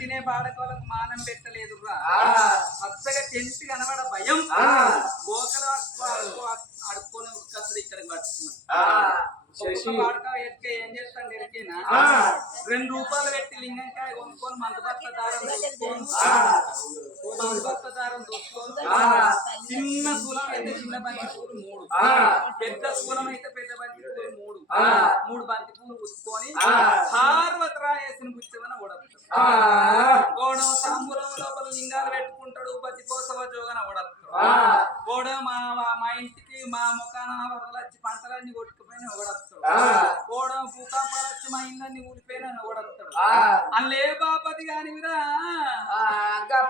తినే బాడకోలకు మానం పెట్టలేదు పచ్చగా టెంట్ కనబడ భయం బోకలు అడుక్కొని ఉక్కప్పుడు ఇక్కడికి పట్టుకున్నాను వాడక ఎక్కే ఏం చేస్తాను ఎరికేనా 2 రూపాయలు పెట్టి లింగంకాయ కొనుక్కొని మందుబత్త దారం చూసుకొని చిన్న కులం అయితే చిన్న బంతి పూలు 3 పెద్ద కులం అయితే పెద్ద బంతి పూలు 3 బంతి పూలు పుచ్చుకొని పార్వతరాయేసిన పుచ్చమని ఓడతాడు ఓడవ తాంబూలం లోపల లింగాలు పెట్టుకుంటాడు పతి కోసవ జోగన ఓడతాడు ఓడ మా ఇంటికి మా ముఖాన వరదలు వచ్చి పంటలన్నీ కొట్టుకుపోయిన ఓడతాడు ఓడ భూకాపాలు వచ్చి మా ఇళ్ళన్ని ఊడిపోయిన ఓడతాడు అల్లే బాపతి కానివిరా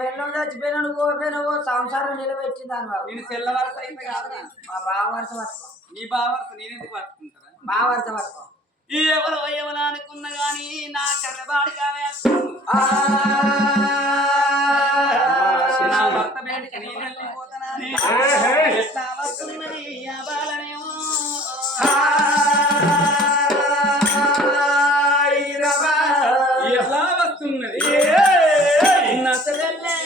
పెళ్ళం చచ్చిపోయినాడు పోయినావో సంసారం నిలబెట్టిందాను నేను తెల్లవరస అయితే కాదు మా బావరస పట్టుకో నీ బావరస నేనెందుకు పట్టుకుంటారా బావరస పట్టుకో ఈ ఎవరు అనుకున్నా గాని నా కర్రబాడి కావే నా భర్త బయటికి నేను వెళ్ళిపోతానా ఎట్లా వస్తున్నది ఆ బాలనేమో ఎట్లా వస్తున్నది నసలెల్లే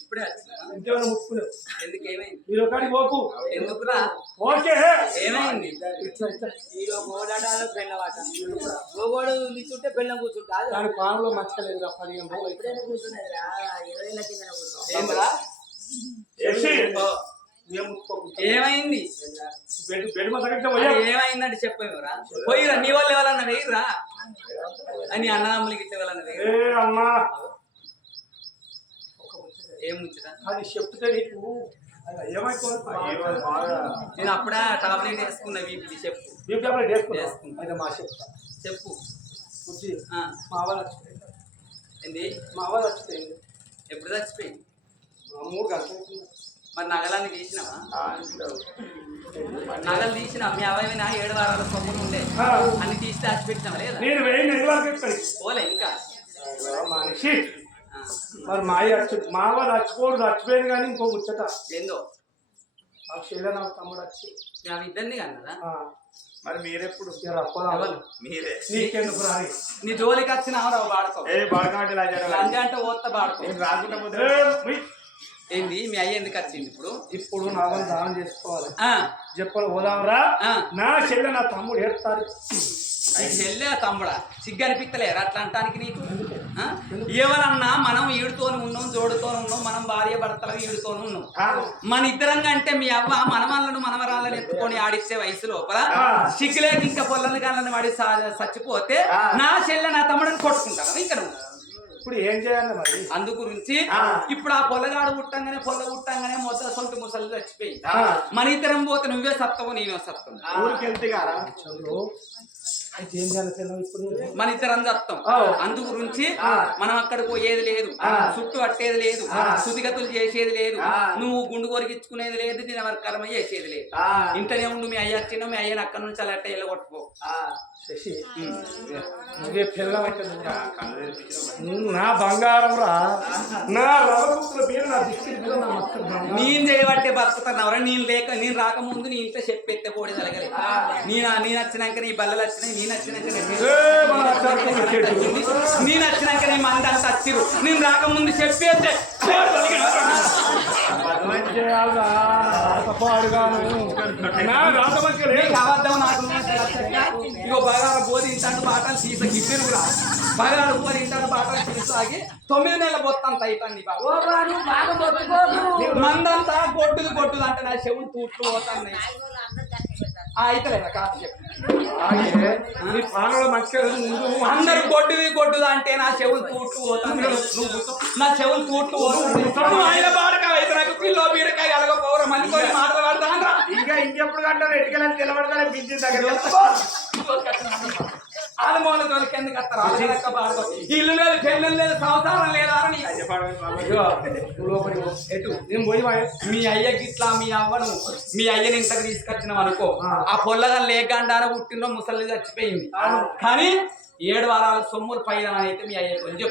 ఇప్పుడే ఇంకేమైనా ముట్టుకున్నావు ఎందుకు ఏమైంది మీరు ఒకటి పోకు ఎందుకురా ఓకే ఏమైంది హీరో గోడాడాలో పెళ్ళవాట గోగోడు కూర్చుంటే పెళ్ళం కూర్చుంటా దాని పానంలో మచ్చలేదు 15 రోజులు ఎప్పుడైనా కూర్చున్నది 20 కింద ఏంద్రా ఏమైంది ఏమైందంటే చెప్పేవరా పోయిరా నీ వాళ్ళు ఎవరన్నా వేయరా అని అన్నదమ్ములకి ఇట్లా ఎవరన్నా వేయరా ఏం ముచ్చట అది చెప్తే నీకు నేను అప్పుడే టాబ్లెట్ వేసుకున్నా వీపీ చెప్పు వీపీ టాబ్లెట్ వేసుకున్నా మా చెప్తా చెప్పు బుజ్జి మా అవ్వాలి చచ్చిపోయింది ఏంది మా అవ్వాలి చచ్చిపోయింది ఎప్పుడు చచ్చిపోయింది 3 గంటలు మరి నగలన్నీ తీసినావా నగలు తీసినా మీ అవైనా 7 వారాల సొమ్ములు ఉండే అన్ని తీసి దాచిపెట్టినావా లేదా నేను పోలే ఇంకా మనిషి మరి మా వాళ్ళు చచ్చిపోయింది కానీ ఇంకో ముచ్చట ఏందో ఆ చెల్లె నాకు తమ్ముడు వచ్చి అవి ఇద్దరిని కన్నదా మరి మీరెప్పుడు మీరే నీకెందుకు రాని నీ జోలికి వచ్చిన బాడుకో లంజ అంటే ఓత్త బాడుకో రాకుండా ఏంది మీ అయ్య ఎందుకు వచ్చింది ఇప్పుడు నా వాళ్ళు దానం చేసుకోవాలి చెప్పాలి పోదాంరా నా చెల్లె నా తమ్ముడు ఏడుతారు నీ చెల్లె తమ్ముడా సిగ్గు అనిపిస్తలేరు అట్లా అంటానికి నీకు ఆ? ఎవరన్నా మనం ఈడుతోని ఉన్నాం జోడుతోని ఉన్నాం మనం భార్య భర్తలు ఈడుతోని ఉన్నాం మన ఇద్దరంగా అంటే మీ అవ్వ మనమల్లను మనవరాళ్ళని ఎత్తుకొని ఆడిచ్చే వయసు లోపల సిగ్గులేక ఇంకా పొల్లని గాళ్ళని వాడి చచ్చిపోతే నా చెల్లె నా తమ్ముడిని కొట్టుకుంటాను ఇంకా నువ్వు ఇప్పుడు ఏం చేయాలి మరి? అందు గురించి ఇప్పుడు ఆ పొల్లగాడు పుట్టంగానే మొదల సొంత ముసలు చచ్చిపోయి మన ఇద్దరం పోతే నువ్వే సత్తవు నేను సత్తం ఊరికి వెళ్తే గారా చంద్రు అయితే ఏం చేయాలి పిల్లలు ఇప్పుడు? మన ఇద్దరం సత్తం అందు గురించి మనం అక్కడ పోయేది లేదు చుట్టూ అట్టేది లేదు శుతిగతులు చేసేది లేదు నువ్వు గుండు కొరికించుకునేది లేదు దీని ఎవరి కర్మ చేసేది లేదు ఇంటనే ఉండు మీ అయ్య వచ్చిన మీ అయ్యని అక్కడ నుంచి అలా అట్టే వెళ్ళగొట్టుకో శశి నువ్వే పిల్లవైతే నా బంగారం రా నా రవకుల పేరు నా దిక్కు నా మొత్తం నేను చేయబట్టే బతుకుతున్నావురా నేను రాకముందు నీ ఇంట్లో చెప్పెత్తే పోడి తలగలి నేను వచ్చినాక నీ బల్లలు వచ్చినాయి నేను వచ్చినాక నీ మంది అంత వచ్చిరు నేను రాకముందు చెప్పేస్తే అబద్ధం నాకు ఇగో బగారు బోధి ఇంటాడు బాటలు తీస గిద్దరురా బగారు బోధి ఇంటాడు బాటలు తీసాగి 9 నెలల బొత్తంత అయిపోయింది బాబు మందంతా కొట్టుది అంటే నా చెవులు తూట్లు పోతాయి అయితలేదా కాదు చెప్పు అందరు కొట్టుది అంటే నా చెవులు తూట్లు పోతాను నా చెవులు తూట్లు పోతాను ఆయన బాడకాయ అయితే నాకు పిల్లో బీరకాయ అలాగ పౌర మళ్ళీ కొన్ని మాటలు పడతాను ఇంకా ఇంకెప్పుడు కంటారు ఎటుకెళ్ళని నిలబడతానే పిలిచింది దగ్గర ఆలమూలతో కిందకి వస్తారు అలగలక్క బాడకో ఇల్లు లేదు చెల్లెలు లేదు సంసారం లేదా అని ఎటు నేను పోయి మీ అయ్యకి ఇట్లా మీ అవ్వను మీ అయ్యని ఇంతకు తీసుకొచ్చినాం అనుకో ఆ పొల్లగా లేకండాన పుట్టినో ముసలి చచ్చిపోయింది కానీ 7 వారాల సొమ్ములు పైన అయితే మీ అయ్య కొంచెం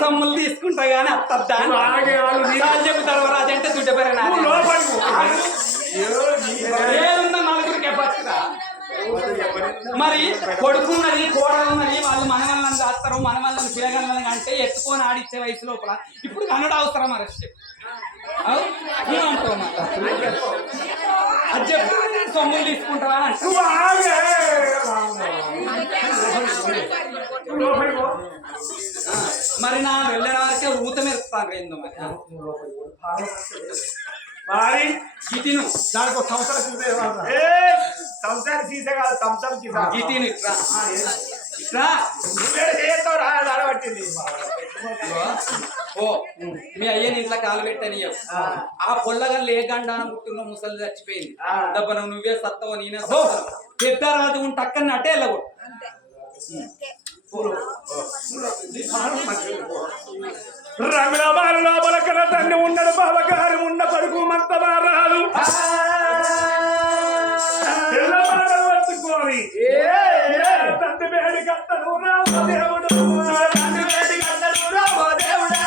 సొమ్ములు తీసుకుంటా గానీ అత్త చెబుతారు రాజు అంటే దుడ్డ పేరు ఏముందో నలుగురికే బతుకుతా మరి కొడుకున్నది కోడలున్నది వాళ్ళు మనవల్ని చేస్తారు మనవల్ని పిలగలని అంటే ఎత్తుకొని ఆడిచ్చే వయసు లోపల ఇప్పుడు కన్నడ అవసరం మరి అది చెప్పు సొమ్ములు తీసుకుంటావా మరి నా వెళ్ళిన వరకే ఊత మెరుస్తాను ఏందో మరి గిటిను దానికి ఒక సంసారి సీసా కాదు సంసారం సీసా గిటిను ఇట్లా పట్టింది ఓ మీ అయ్యని ఇంట్లో కాలు పెట్టని ఆ పొల్లగా లేకండానం పుట్టిన ముసలి చచ్చిపోయింది దెబ్బ నువ్వే సత్తవో నేనే పెద్ద రాజు ఉంటే అక్కడిని అట్టే వెళ్ళకూడదు రమిల బాలులో బలకల తండ్రి ఉన్నాడు బాబగారు ఉన్న పడుకు మంత రాదు పట్టుకోని తండ్రి వేడి కట్టను రామ దేవుడు తండ్రి వేడి కట్టను రామ దేవుడు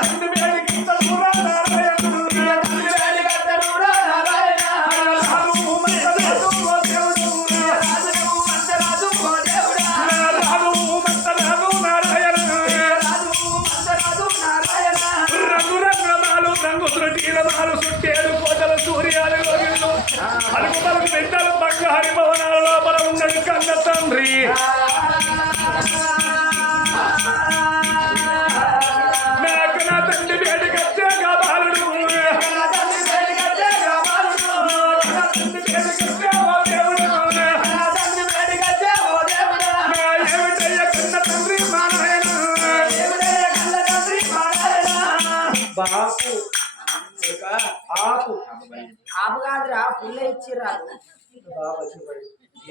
తండ్రి వేడి కట్టను నారాయణుడు తండ్రి వేడి కట్టను నారాయణ రాజు మంతరాజు ఓ దేవుడు రాజు మంతరాజు ఓ దేవుడు రాజు మంతరాజు నారాయణ రంగు త్రుటీలమాలు సుట్టేడు కోటల సూర్యాలు అలుగు పలుకు బిడ్డలు బంగారు భవనాల లోపల ఉన్నది కన్న తండ్రి నాకు నా తండ్రి వేడికి వచ్చాక బాలుడు ఏమిటయ్య కన్న తండ్రి మా నాయన బాపు ఆపు ఆపు కాదురా పుల్ల ఇచ్చిర్రాదు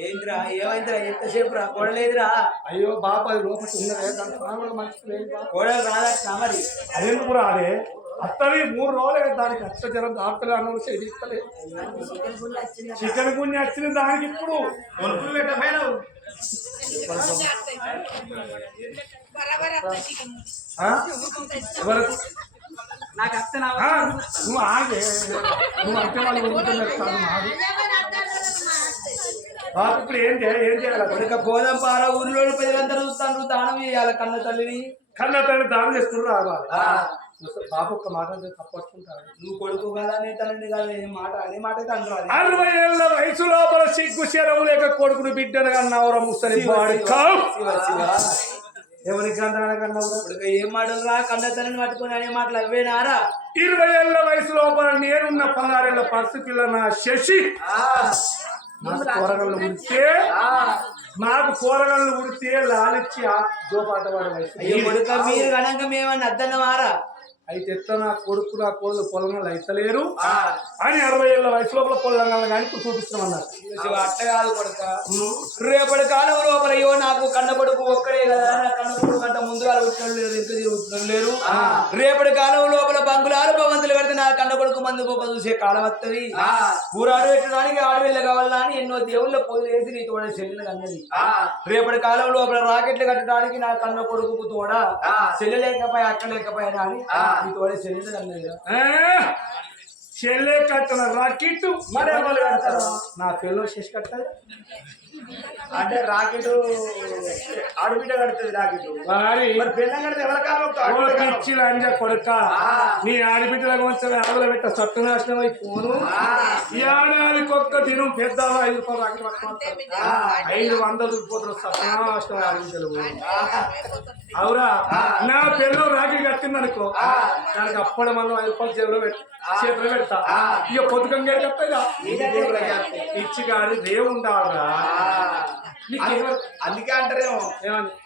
ఏంద్రా ఏమైందిరా ఎంతసేపు రా కొడలేదురా అయ్యో బాపు అది లోపల ఉన్నదే దాని ప్రాణంలో మంచిది లేదు కొడలు రాదట్లా మరి అదెందుకు రాదే అత్తది 3 రోజులే దానికి అచ్చ జరం దాటలే అన్న చేయిస్తలే చికెన్ గుండె వచ్చిన దానికి ఇప్పుడు కొనుక్కులు పెట్టపోయినావు నాకు అత్త నువ్వు ఆగే నువ్వు అంటే వాళ్ళు కొనుక్కున్నారు కాదు మాది బాబు ఇప్పుడు ఏం చేయాలి కొడుక పోదాం పారా ఊరిలో ప్రజలందరూ చూస్తాను దానం చేయాలి కన్న తల్లిని కన్న తల్లి దానం చేసుకుంటూ రావాలి బాబు ఒక్క మాట అంటే తప్పట్టుకుంటాడు. నువ్వు కొడుకు కదా నీ తల్లిని కదా ఏ మాట అనే మాట అయితే అంటారు 60 ఏళ్ళ వయసు లోపల సిగ్గు శరం లేక కొడుకును బిడ్డను కన్నావురా ముసలి వాడి కావు. ఎవరికి కన్నావురా? కొడుకు ఏం మాటలు రా కన్న తల్లిని పట్టుకుని అనే మాటలు అవేనారా 20 ఏళ్ళ వయసు లోపల నేనున్న 16 ఏళ్ళ పసి పిల్ల నా శశి నాకు కూరగాయలు ఉడితే లాలిచ్చి జోపాట వాడు వయసు. అయ్యో కొడుక మీరు కనుక మేమన్నా అద్దన్నమారా అయితే ఎట్లా నా కొడుకు నా కోళ్ళు పొలంగా అయితలేరు అని 60 ఏళ్ళ వయసు లోపల పొలంగా కానీ చూపిస్తామన్నారు. అట్లా కాదు కొడుక రేపటి కాలం లోపల అయ్యో నాకు కన్న కొడుకు ఒక్కడే కదా నా కన్న కొడుకు కంట ముందుగా లేరు ఎంత తిరుగుతున్నారు లేరు రేపటి కాలం లోపల బంగులాలు భవంతులు పెడితే నా కన్న కొడుకు మందు గొప్ప చూసే కాలం వస్తుంది కూరాడు పెట్టడానికి ఆడపిల్ల కావాలా అని ఎన్నో దేవుళ్ళ పూజలు వేసి నీ తోడ చెల్లెలు అన్నది రేపటి కాలం లోపల రాకెట్లు కట్టడానికి నా కన్న కొడుకు తోడ చెల్లె లేకపోయా అక్క లేకపోయినా అని నీ తోడ చెల్లెలు అన్నది చెల్లె కట్టిన రాకెట్ మరి ఎవరు కడతారు నా పిల్లలు చేసి కట్టాలి అంటే రాకెట్ ఆడబిడ్డ కడుతుంది రాకెట్ మరి పిల్ల కడితే ఎవరికాలం అంజ కొడుక నీ ఆడబిడ్డల కొంచెం ఆడలో పెట్ట సట్టు నాశనం అయిపోను ఏడాదికి ఒక్క దినం పెద్ద 5 రూపాయలు రాకెట్ పట్టుకుంటారు 500 రూపాయలు సట్టు నాశనం ఆడబిడ్డలు అవురా నా పిల్లలు రాకెట్ కట్టిందనుకో దానికి అప్పటి మనం 5 రూపాయలు చేతిలో పెడతా ఇక పొద్దుకంగా చెప్తాయిగా ఇచ్చి కానీ దేవుడు ఉండాలరా అందుకే అంటారేమో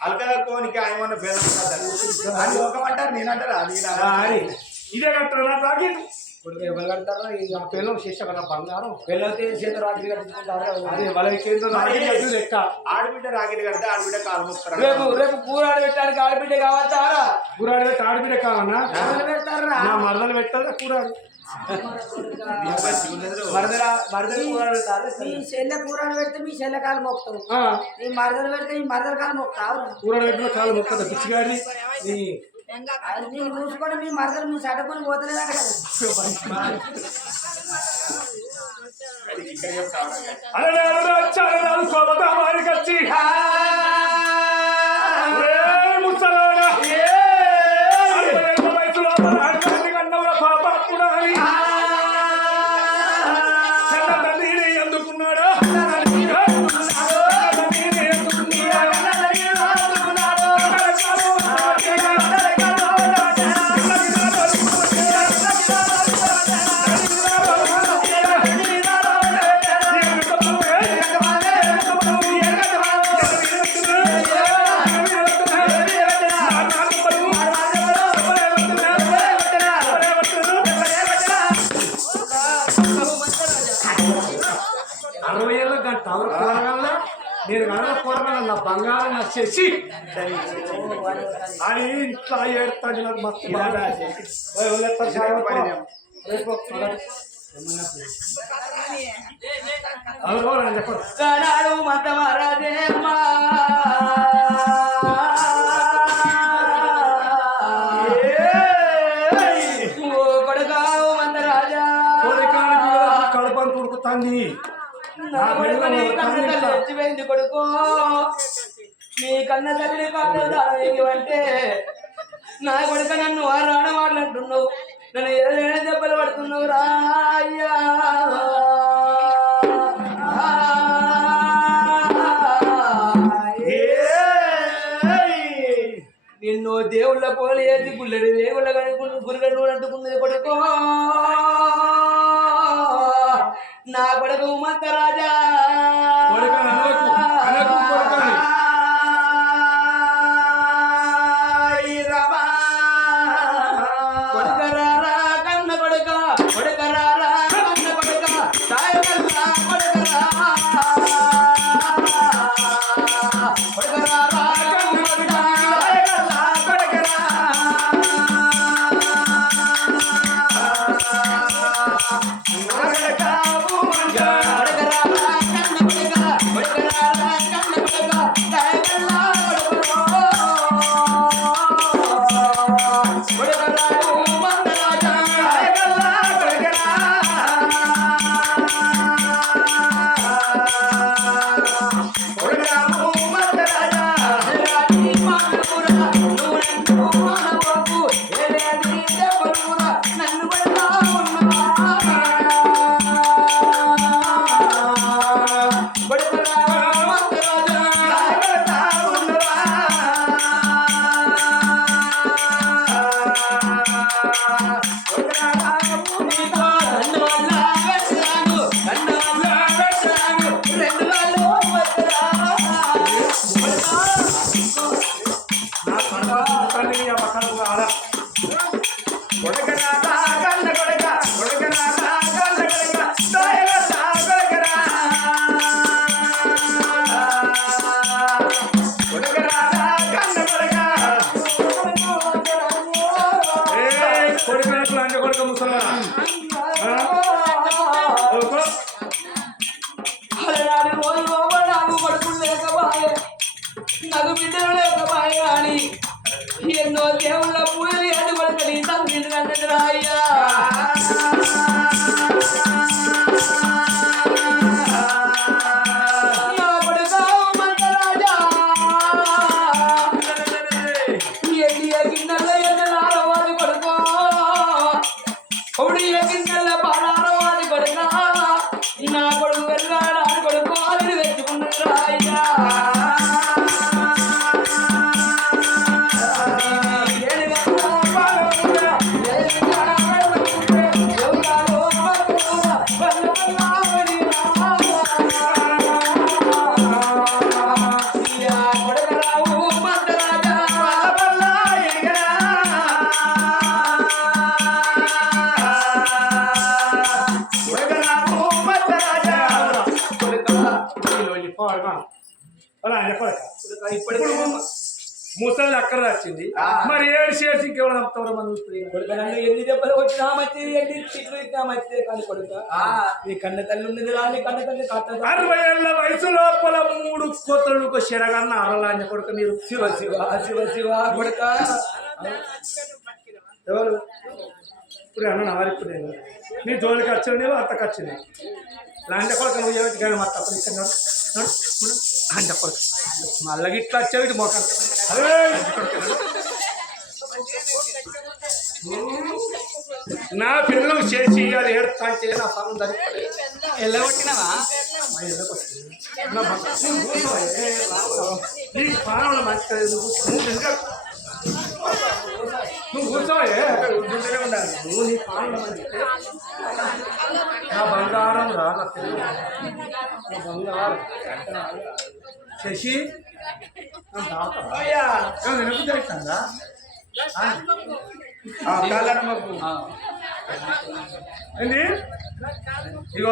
అల్కగా కోనికి ఆయమన్న బేదం ఒకమంటారు నేనంటారా ఇదే కట్టారు నా రాకెట్ ఎవరు కడతారా నా పిల్లలు చేసా కదా బంగారం పిల్లలతో చేత రాత్రి కట్టించుకుంటారు వాళ్ళకి లెక్క ఆడబిడ్డ రాకెట్ కడితే ఆడబిడ్డ కాలు ముస్తారు రేపు కూరాడు పెట్టడానికి ఆడబిడ్డ కావచ్చారా కూరాడు పెట్టి ఆడబిడ్డ కావన్నా పెడతారా నా మరదలు పెట్టాలి కూరాడు మరదలు కూరాడు పెడతారు మీ చెల్లె కూరలు పెడితే మీ చెల్లె కాలు మొక్కుతావు మీ మరదలు పెడితే మీ మరదల కాలు మొక్కుతావు కూరాడు పెట్టిన కాలు మొక్కదా పిచ్చిగాడి నేను చూసుకొని మీ మరదలు మీ చట్టకొని పోతలేదట వచ్చి కన్నవరా పాప అప్పుడు అని ఎందుకున్నాడా నేను కనుక కూరగాయలు నా బంగారం నచ్చేసి అని ఇట్లా ఏడుతాడు నాకు మస్తు బాగా చెప్పండి మంతమారాజేమ్మా కొడుకావు మందరాజా కడపని కొడుకుతాంది చచ్చిపోయింది కొడుకో నీ కన్న తల్లి కాదు దానవేంటి నా కొడుక నన్ను రాడవాళ్ళు అంటున్నావు నన్ను ఏదైనా దెబ్బలు పడుతున్నావు రాయ్యా నిన్ను దేవుళ్ళ పోలేది గుల్లడి దేవుళ్ళ కనుకుంటు గురుగడు అంటుకున్నది కొడుకో నా కొడుకు మంతరాజా కొడుకరారా కన్న కొడుక కొడుకరారా కన్న కొడుక సాయకల్లా కొడుకరా కొడుకరారా కన్న కొడుక సాయకల్లా కొడుకరా పాయే నాకు బిడ్డలు లేకపాయ కానీ ఎన్నో దేవుళ్ళ పూజలు అది కొడుకు నీ తండ్రి అయ్యా నా కొడుకు వెళ్ళాడా కొడుకు అది తెచ్చుకున్నాడు అయ్యా ఇప్పుడు ముసలి అక్కడ వచ్చింది మరి ఏడు చేసి ఇంకెవరు నమ్ముతారో మనం ఎన్ని దెబ్బలు వచ్చినా మంచిది ఎన్ని తిట్లు ఇచ్చినా మంచిదే కానీ కొడుక నీ కన్న తల్లి ఉన్నది రా నీ కన్న తల్లి 60 ఏళ్ళ వయసు లోపల 3 కోతలకు శరగన్న అరలాంజ కొడుక మీరు శివ శివ శివ శివ కొడుక ఎవరు ఇప్పుడు అన్న వారికి నేను నీ జోలికి వచ్చింది అత్తకు వచ్చింది లాంటి కొడుకు నువ్వు ఏమిటి కానీ మా తప్ప ఇక్కడ అంటే కొడుకు మళ్ళీ ఇట్లా వచ్చేవి మొక్క నా పిల్లలు చేసి అది ఏడుతా అంటే నా పనులు ధరిపోయి ఎల్లగొట్టినవా నీ పాలన మంచి నువ్వు కూర్చోయే అక్కడ కూర్చుంటూనే ఉండాలి నువ్వు నీ పాలన మంచి నా బంగారం రా నా పిల్లలు నా బంగారం శశి వెనక్కు జరుగుతుందా ఏంటి ఇగో